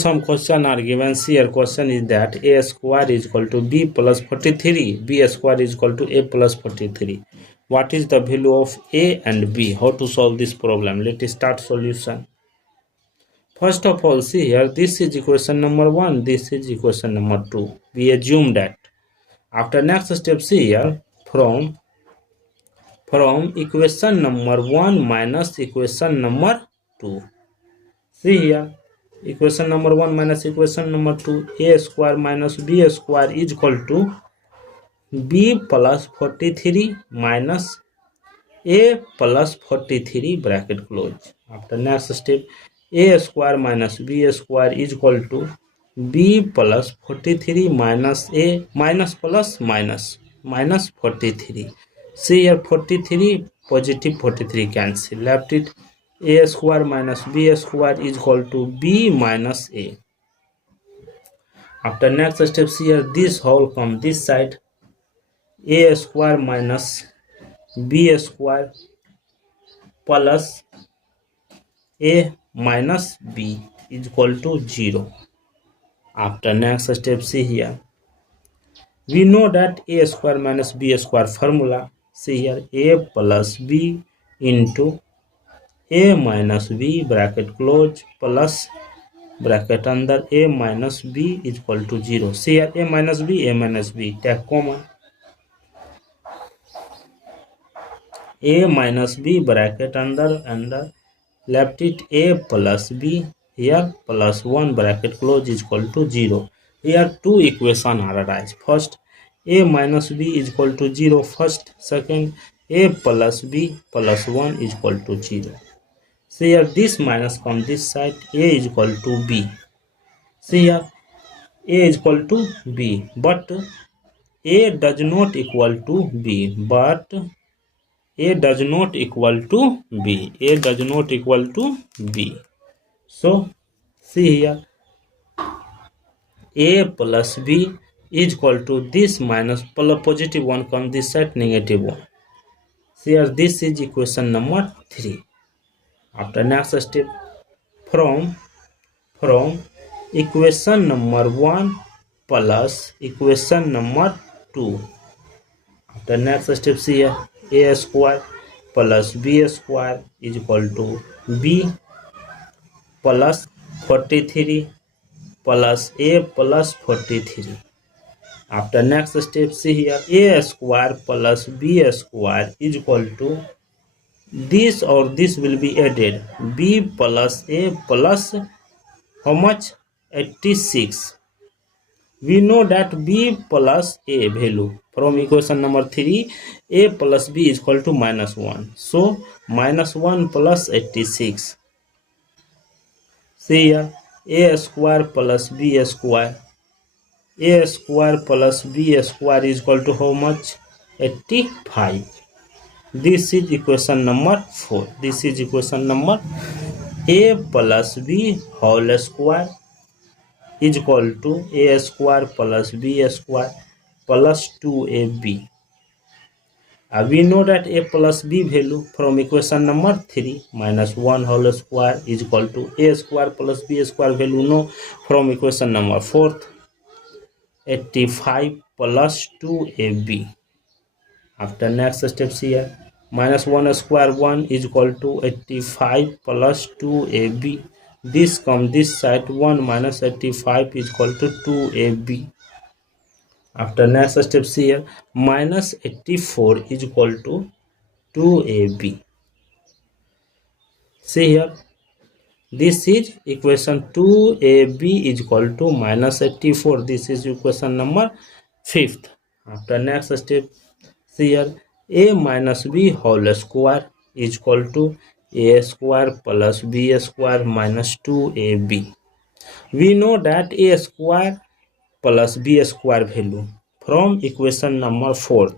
some question are given. Here question is that a square is equal to b plus 43, b square is equal to a plus 43. What is the value of a and b? How to solve this problem? Let us start solution. First of all, see here, this is equation number 1, this is equation number 2. We assume that. After next step, see here, from equation number 1 minus equation number 2. See here, equation number 1 minus equation number 2, a square minus b square is equal to b plus 43 minus a plus 43 bracket close. After next step, a square minus b square is equal to b plus 43 minus a minus plus minus 43. See here, 43 positive 43 cancel, left it a square minus b square is equal to b minus a. After next steps, here this whole come this side, a square minus b square plus a minus b is equal to 0. After next step, see here, we know that a square minus b square formula. See here, a plus b into a minus b bracket close plus bracket under a minus b is equal to 0. See here, a minus b take common, a minus b bracket under left it a plus b here plus 1 bracket close is equal to 0. Here two equations are arise. First, a minus b is equal to 0 first. Second, a plus b plus 1 is equal to 0. See here, this minus come this side, a is equal to b. See here, a is equal to b, but a does not equal to b, but a does not equal to b, a does not equal to b. So see here, a plus b is equal to this minus plus positive 1 come this side negative 1. See here, this is equation number 3. After next step, from equation number 1 plus equation number 2. After next step, see here, a square plus b square is equal to b plus 43 plus a plus 43. After next step, see here, a square plus b square is equal to this or this will be added, b plus a plus how much? 86. We know that b plus a value from equation number 3, a plus b is equal to minus 1. So minus 1 plus 86. See here, a square plus b square. A square plus b square is equal to how much? 85. This is equation number 4. This is equation number a plus b whole square is equal to a square plus b square plus 2ab. We know that a plus b value from equation number 3 minus 1 whole square is equal to a square plus b square value know from equation number 4, 85 plus 2ab. After next steps here, minus 1 square 1 is equal to 85 plus 2ab. This come this side, 1 minus 85 is equal to 2ab. After next steps here, minus 84 is equal to 2ab. See here, this is equation 2ab is equal to minus 84. This is equation number 5th. After next step, see here, a minus b whole square is equal to a square plus b square minus 2ab. We know that a square plus b square value from equation number 4,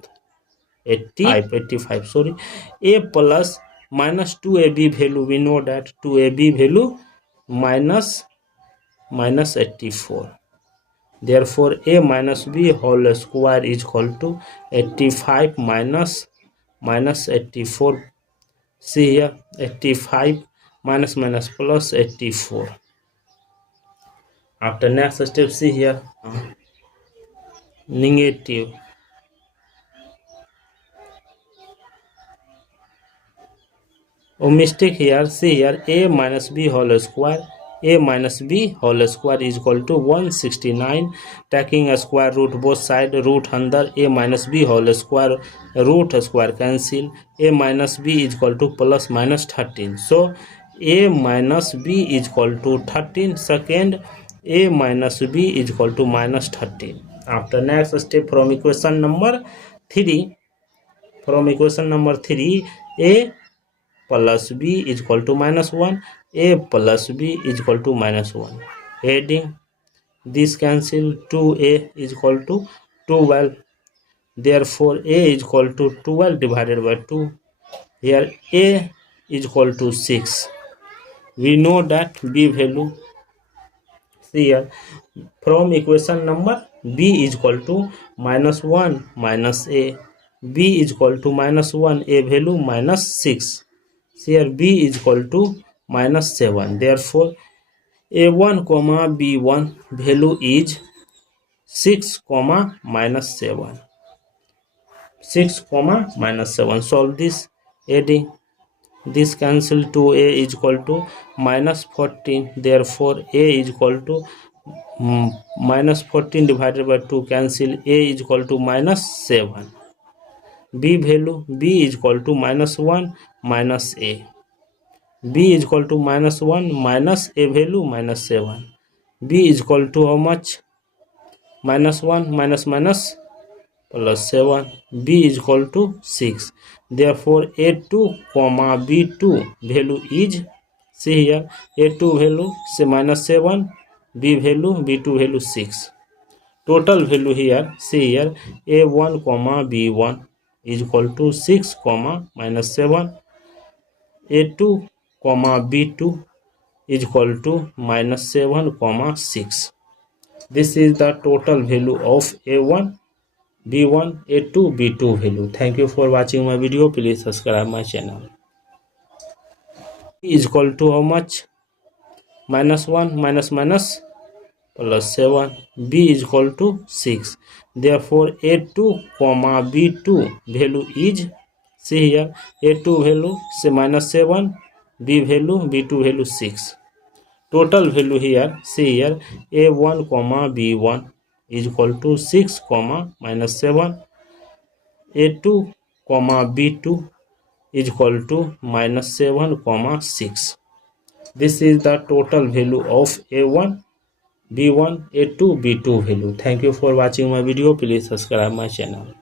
85 sorry, a plus minus 2ab value, we know that 2ab value minus 84. Therefore, a minus b whole square is equal to 85 minus 84. See here, 85 minus plus 84. After next step, see here, negative. Oh, mistake here. See here, a minus b whole square. A minus b whole square is equal to 169. Taking a square root both side, root under a minus b whole square, root square cancel. A minus b is equal to plus minus 13. So a minus b is equal to 13. Second, a minus b is equal to minus 13. After next step, from equation number 3, a plus b is equal to minus 1, a plus b is equal to minus 1. Adding this cancel, 2a is equal to 12. Therefore a is equal to 12 divided by 2. Here a is equal to 6. We know that b value. See here, from equation number b is equal to minus 1 minus a. B is equal to minus 1, a value minus 6. Here b is equal to minus 7. Therefore a1 comma b1 value is 6 comma minus 7. 6 comma minus 7. Solve this. Adding this cancel, to a is equal to minus 14. Therefore a is equal to minus 14 divided by 2 cancel, a is equal to minus 7. B value, b is equal to minus 1 minus a. B is equal to minus 1 minus a value minus 7. B is equal to how much? Minus 1 minus minus plus 7. B is equal to 6. Therefore a2 comma b2 value is, see here, a2 value say minus 7, b value, b2 value 6. Total value here, see here, a1 comma b1 is equal to 6 comma minus 7. a2 comma b2 is equal to minus 7 comma 6. This is the total value of a1, b1, a2, b2 value. Thank you for watching my video. Please subscribe my channel. Is equal to how much? Minus 1 minus minus plus 7. B is equal to 6. Therefore a2 comma b2 value is, see here, a2 value say minus 7, b value, b2 value 6. Total value here, see here, a1 comma b1 is equal to 6 comma minus 7. a2 comma b2 is equal to minus 7 comma 6. This is the total value of a1, b1, a2, b2 value. Thank you for watching my video. Please subscribe my channel.